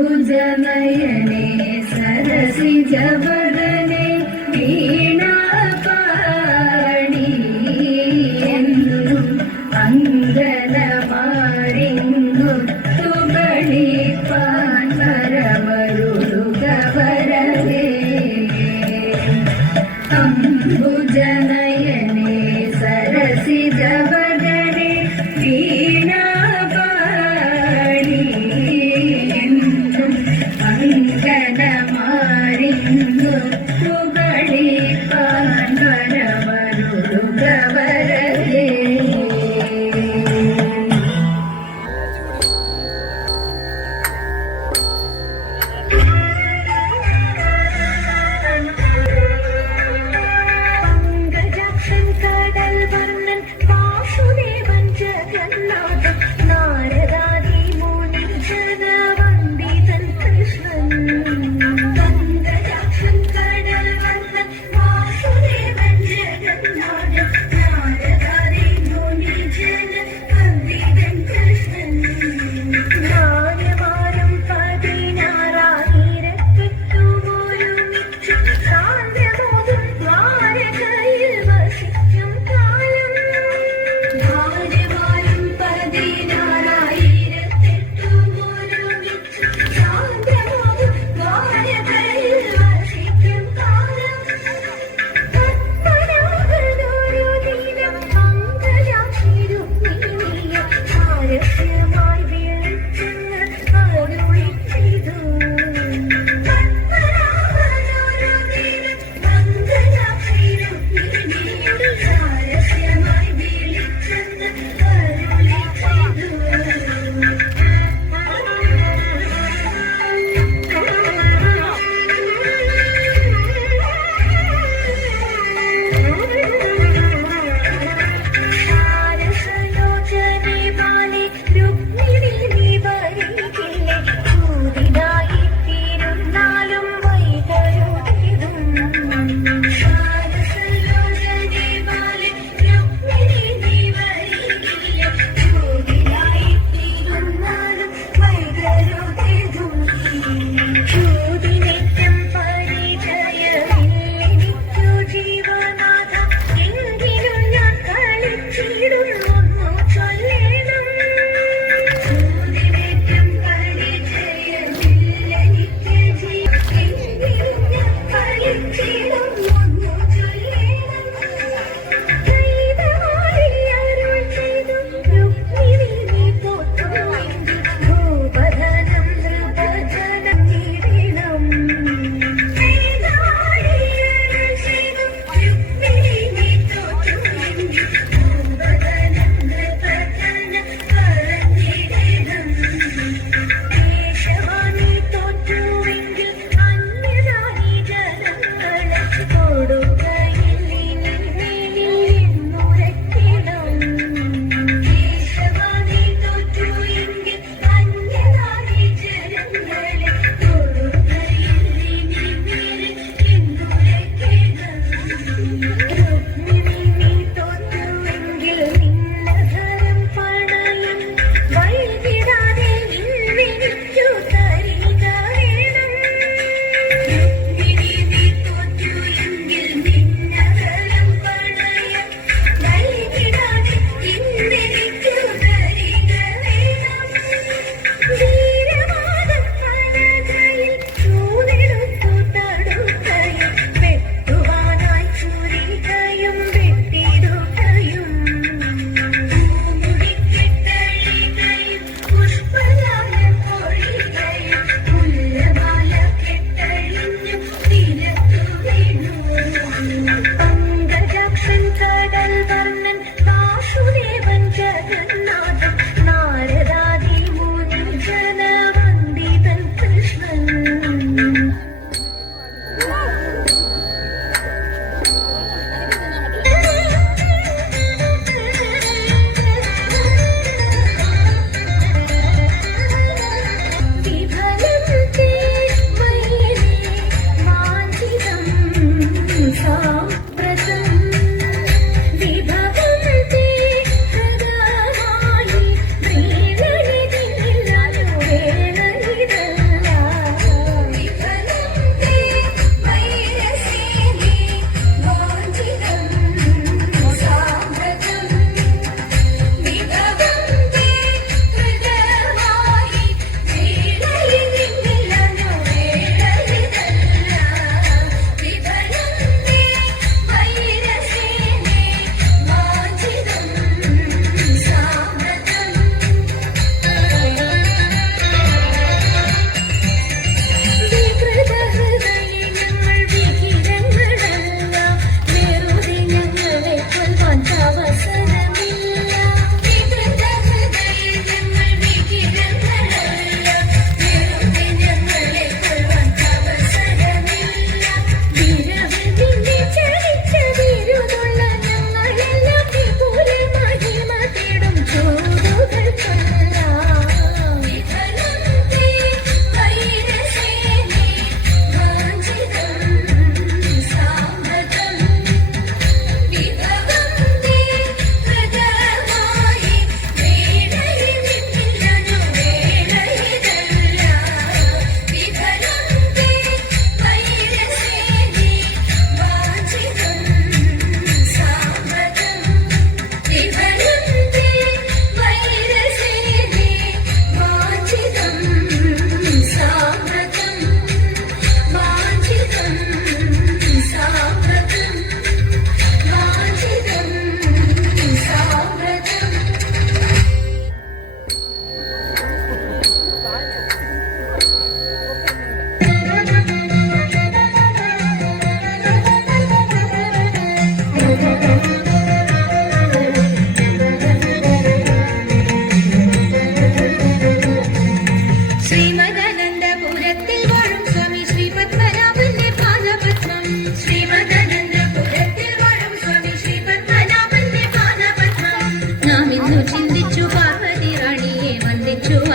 अम्बुजनयने सरसिजवदने വീണാപാണി എന്നും അങ്കനമാരിങ്ങുത്തുകളിപ്പാൻ വരമരുളുക വരവേ. അംബുജനയനെ സരസിജവദനെ വീണാപാണി എന്നും അങ്കനമാരിങ്ങു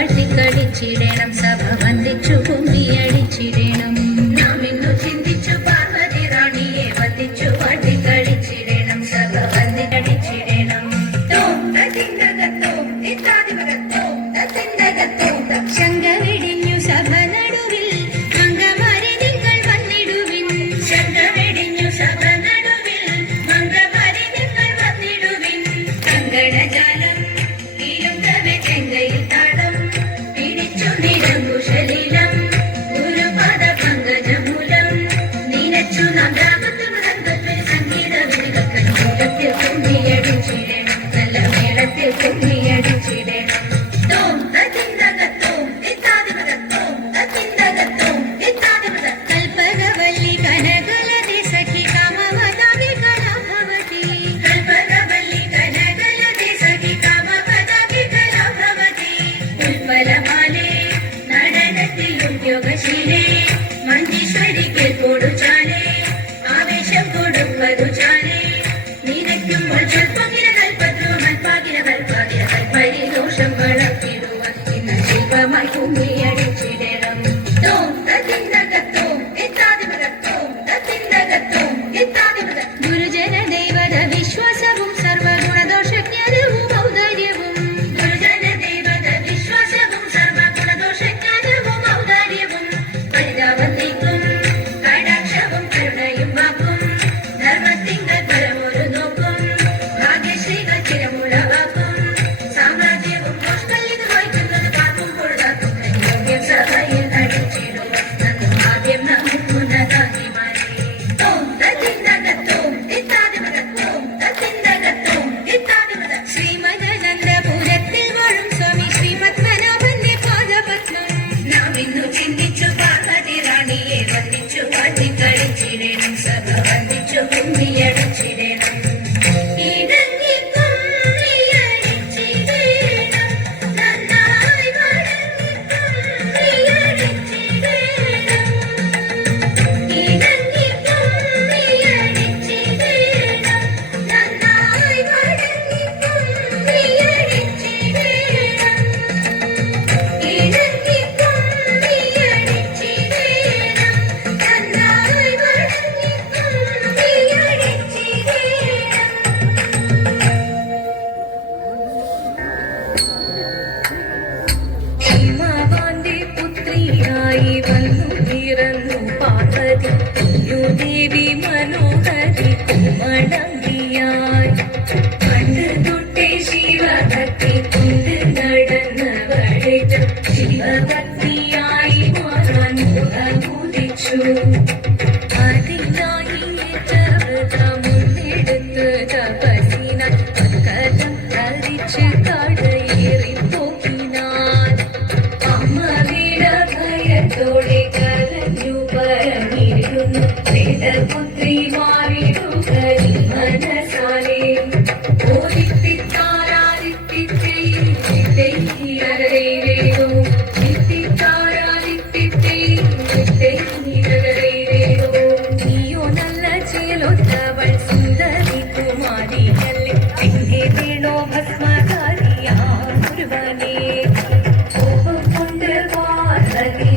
വാഴ്ത്തിക്കളിച്ചിടണം സഭ വന്ദിച്ചു കുമ്മിയടിച്ചിടണം നാം ഇന്നു ചിന്തിച്ചു പാർവതി റാണിയെ വന്ദിച്ചു വാഴ്ത്തിക്കളിച്ചിടണം സഭ വന്ദിച്ചടിച്ചിടണം ശങ്ക വെടിഞ്ഞു സഭ നടുവിൽ മംഗമാരെ നിങ്ങൾ വന്നിടുവിൻ ശങ്ക വെടിഞ്ഞു സഭ നടുവിൽ മംഗമാരെ നിങ്ങൾ വന്നിടുവിൻ കങ്കണജാലം വീഴുന്നവെ ചെങ്കയിൽ താളം പിടിച്ചു നിരങ്കുശലീലം ഗുരുപാദ പങ്കജമൂലം നീനച്ചു നാം രാമത്ത് മൃദംഗത്തിൽ സംഗീത വിനികത്തിൽ മേളത്തിൽ കുമ്മിയടിച്ചിടണം നല്ല മേളത്തിൽ കുമ്മിയടിച്ചിടണം കൽപ്പകവല്ലി കനകലതി സഖി കാമവദാതി കലാഭവതി കൽപ്പകവല്ലി കനകലതി സഖി കാമവദാതി കലാഭവതി ഉൽപ്പലമാലേ നടനത്തിൽ ഉദ്യോഗശീലേ മഞ്ജീശ്വരിക്ക് കൊടുച്ചാലേ ആവേശം കൊടുപ്പതു ചാലേ നിനയ്ക്കും സ്വൽപ്പകിര കൽപ്പത്രു മൽപ്പാകിര കൽപ്പാകിര കൽപ്പരിദോഷം വളർത്തിടുവാൻ ഇന്ന് ശില്പമായി കുമ്മിയടിച്ചിടണം ഗുരുജന ദൈവത വിശ്വാസവും സർവഗുണദോഷജ്ഞാനവും ഔദാര്യവും ഗുരുജന ദൈവത വിശ്വാസവും സർവഗുണദോഷജ്ഞാനവും ഔദാര്യവും പരിതാപത്തിക്കും കടാക്ഷവും കരുണയും വാക്കും ധർമ്മത്തിങ്കൽ പരമൊരു നോക്കും ഭാഗ്യശ്രീകൾ ചിരമുളവാക്കും സാമ്രാജ്യവും മോഷ്കല്ലിന് വഹിക്കുന്നത് പാർക്കും പൊഴുതാക്കും യോഗ്യം സഭയിൽ നടിച്ചിടും ആദ്യം നമുക്കുന്നതാകിമാരെ ശ്രീമദനന്ദപുരത്തിൽ വാഴും സ്വാമി ശ്രീപത്മനാഭന്റെ പാദപത്മം നാം ഇന്നു ചിന്തിച്ചു പാർവതി റാണിയെ വന്ദിച്ചു വാഴ്ത്തിക്കളിച്ചിടണം സഭ വന്ദിച്ചു കുമ്മിയടിച്ചിടണം ഇടങ്ങി കുമ്മിയടിച്ചിടണം നന്നായി വഴങ്ങി കുമ്മിയടിച്ചിടണം ഇടങ്ങി കുമ്മിയടിച്ചിടണം നന്നായി വഴങ്ങി കുമ്മിയടിച്ചിടണം ഇടങ്ങി കുമ്മിയടിച്ചിടണം നന്നായി വഴങ്ങി കുമ്മിയടിച്ചിടണം ഹിമവാന്റെ പുത്രിയായി വന്നു പിറന്നു പാർവതി ദേവി മനോഹരി കുമളങ്കിയായി പണ്ട് തൊട്ടേ ശിവഭക്തി കൊണ്ട് നടന്നവളെ ശിവഭക്തിയായി മാറാൻ മുതിച്ചു അതിനായി മുന്നെടുത്ത് തപസിനാൽ കഥം ധരിച്ച് കടയേറി പോക്കിനാൻ അമ്മയുടെ ഭയത്തോടെ കരഞ്ഞു പറഞ്ഞിരുന്നു വേദപുത്രി മാറിടുകരി മനസാലേ നീയോ നല്ല ചേലൊത്തവൾ സുന്ദരി കുമാരിയല്ലേ എന്നെ വീണോ ഭസ്മകാരിയാ മുരുകനെ കോപം കൊണ്ട് പാർവതി